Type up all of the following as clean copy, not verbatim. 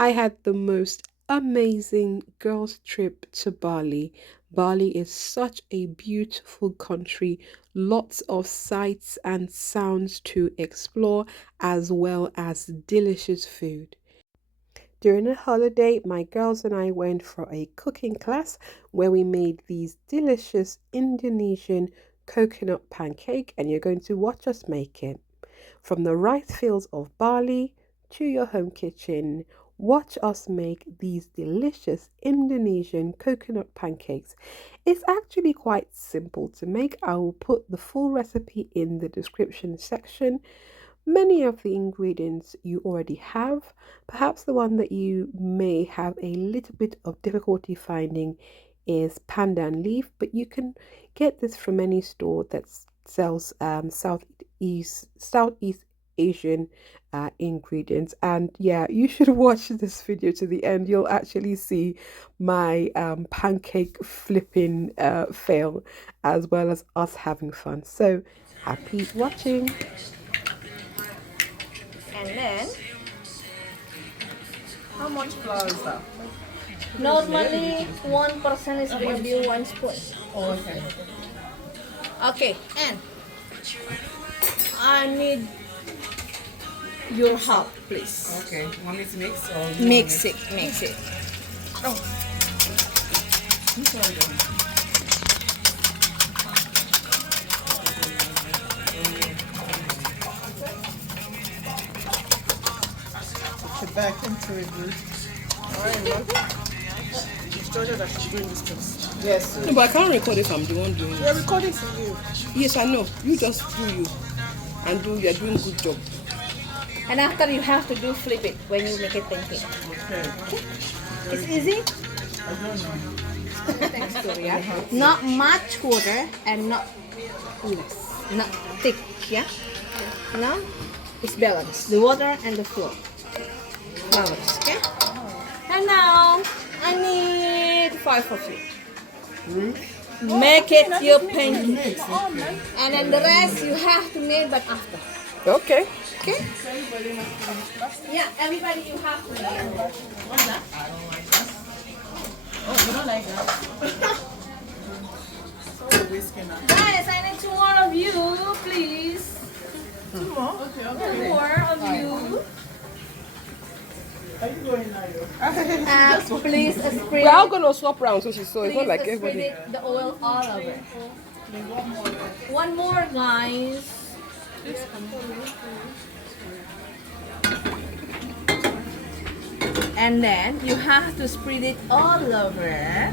I had the most amazing girls' trip to Bali. Bali is such a beautiful country, lots of sights and sounds to explore, as well as delicious food. During a holiday, my girls and I went for a cooking class where we made these delicious Indonesian coconut pancake, and you're going to watch us make it. From the rice fields of Bali to your home kitchen, watch us make these delicious Indonesian coconut pancakes. It's actually quite simple to make. I will put the full recipe in the description section. Many of the ingredients you already have. Perhaps the one that you may have a little bit of difficulty finding is pandan leaf, but you can get this from any store that sells Southeast Asian ingredients. And yeah, you should watch this video to the end. You'll actually see my pancake flipping fail, as well as us having fun. So happy watching. And then, How much flour is that? normally 1% is going to be 1 spoon. Oh, okay. Okay, and I need your help, please. Okay. Want me to mix or? Mix it, mix it. Oh. I'm sorry, darling. Put your back into it, dude. Alright, you told her that she's doing this first. Yes. No, but I can't record if I'm the one doing it. We're recording for you. Yes, I know. You just do you. And you're doing good job. And after you have to do flip it when you make it pancake. Okay. It's easy. I don't know. Thanks to yeah. Not much water and not less. Not thick, yeah? Now it's balanced. The water and the flour. Flowers, okay? And now I need 5 of you. Make it your pancake. And then the rest you have to make but after. Okay. Okay? Yeah, everybody you have to make. What's that? Oh, you don't like that? So we're whisking now. Guys, I need 2 more of you, please. 2 more? Okay, 2 more of you. Are you going now? Please spread We're all gonna swap round, so it's not like spread everybody. it, the oil all over. One more, guys. And then you have to spread it all over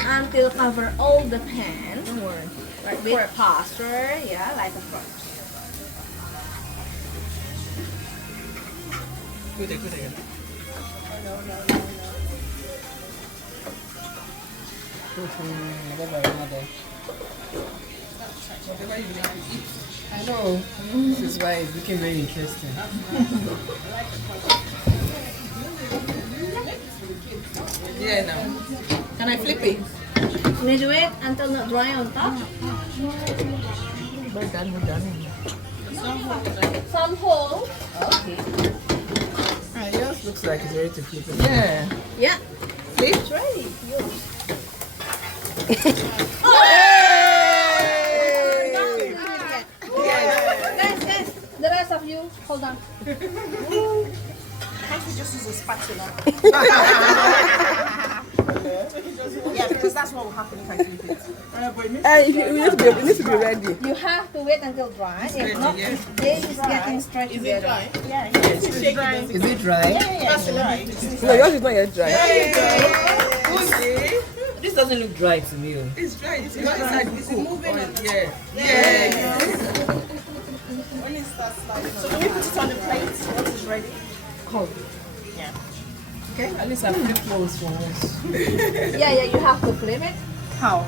until cover all the pan. Don't worry. Like with pasta, yeah, like a frog. Good again. Whatever you want to eat. I know. This is why it became very interesting. Yeah, now. Can I flip it? You need to wait until not dry on top. We're done. Some hole. Okay. Yours looks like it's ready to flip it. Yeah. Yeah. Flip? It's ready. Guys, the rest of you, hold on. Can't you just use a spatula? Yeah, because that's what will happen if I flip it. It needs to be ready. You have to wait until dry. If not, yeah. it is getting straight together. Yeah, it's dry. Is it dry? Yeah, it's dry. No, yours is not yet dry. This doesn't look dry to me. It's dry. It's moving on. Yeah. Yeah. When it starts sliding. So can we put it on the plate once it's ready? Cold. Yeah. Okay, at least I flip clothes for once. Yeah, you have to flip it. How?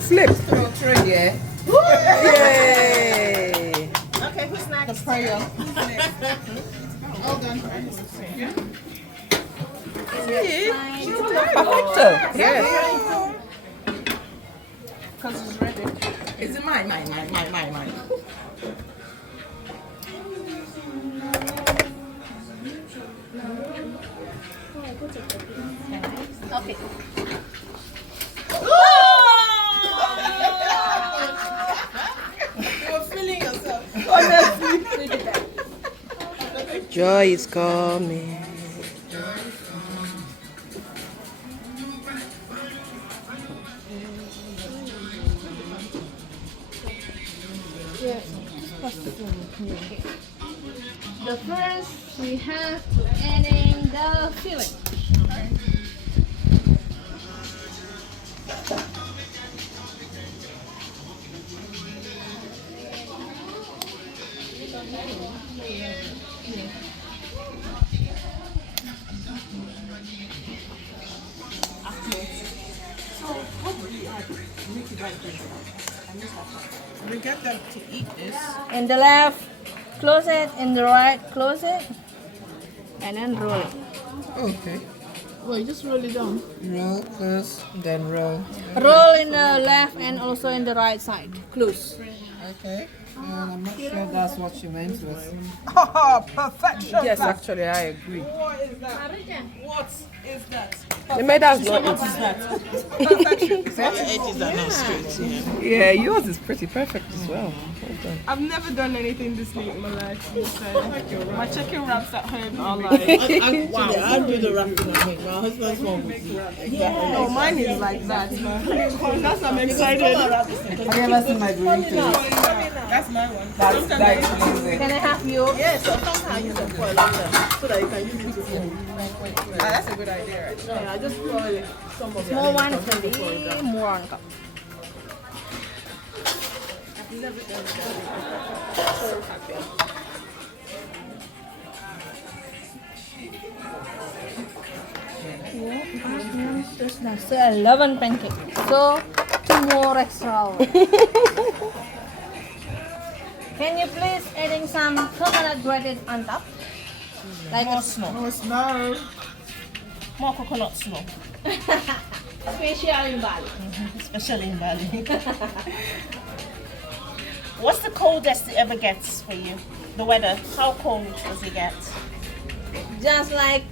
Flip. Throw it, yeah. Yay! Okay, who's next? The prayer. All done. Yeah. Perfecto. Yeah. Because it's ready. Is it mine? Okay. You're feeling yourself. Joy is coming. The first we have to adding the filling. We get them to eat this. In the left, close it. In the right, close it. And then roll it. Okay. Well, you just roll it down. Roll, close, then roll. Roll in the left and also in the right side. Close. Okay. I'm not sure that's what you meant with. Oh, perfection! Yes, actually, I agree. What is that? What is that? Maybe that's not What it. is that? Perfection. The edges are not straight. Yeah, yours is pretty perfect as well. Well done. I've never done anything this neat in my life. So my chicken wraps at home are like, Wow, I'll do the wrapping at home. My husband's one with you. oh, mine is like that. That's I'm excited. Have you ever seen my burrito? That's my one. That's amazing. Can I have yours? Yes, so somehow I use them for a long time so that you can use it to food. That's a good idea, right? Yeah, I just boil some of Small one, maybe more on top. So 11 pancakes. So 2 more extra. Can you please adding some coconut grated on top? Like a snow. Oh, snow. More coconut snow, special in Bali. especially in Bali. What's the coldest it ever gets for you? The weather, how cold does it get? Just like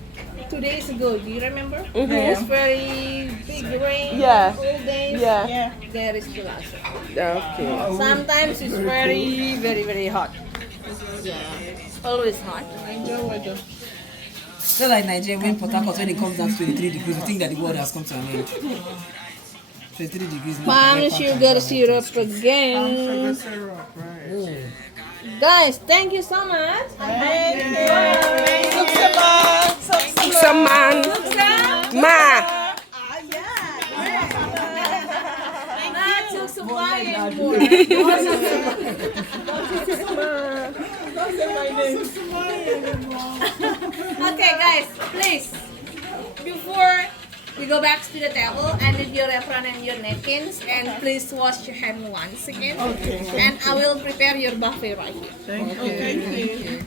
2 days ago, do you remember? Mhm. It's very big rain. Yeah. All days. Yeah. Yeah. There is still outside. Okay. Sometimes it's very, very, very hot. Always hot. Enjoy weather. Just like Nigeria, when Port Harcourt, when it comes down to 23 degrees, you think that the world has come to an end. 23 degrees. now. Palm sugar syrup again. Guys, thank you so much. Some man. Ma. Not to supply anymore. Okay, guys, please, before we go back to the table, I need your apron and your napkins, and please wash your hand once again. Okay. And I will prepare your buffet right here. Thank you.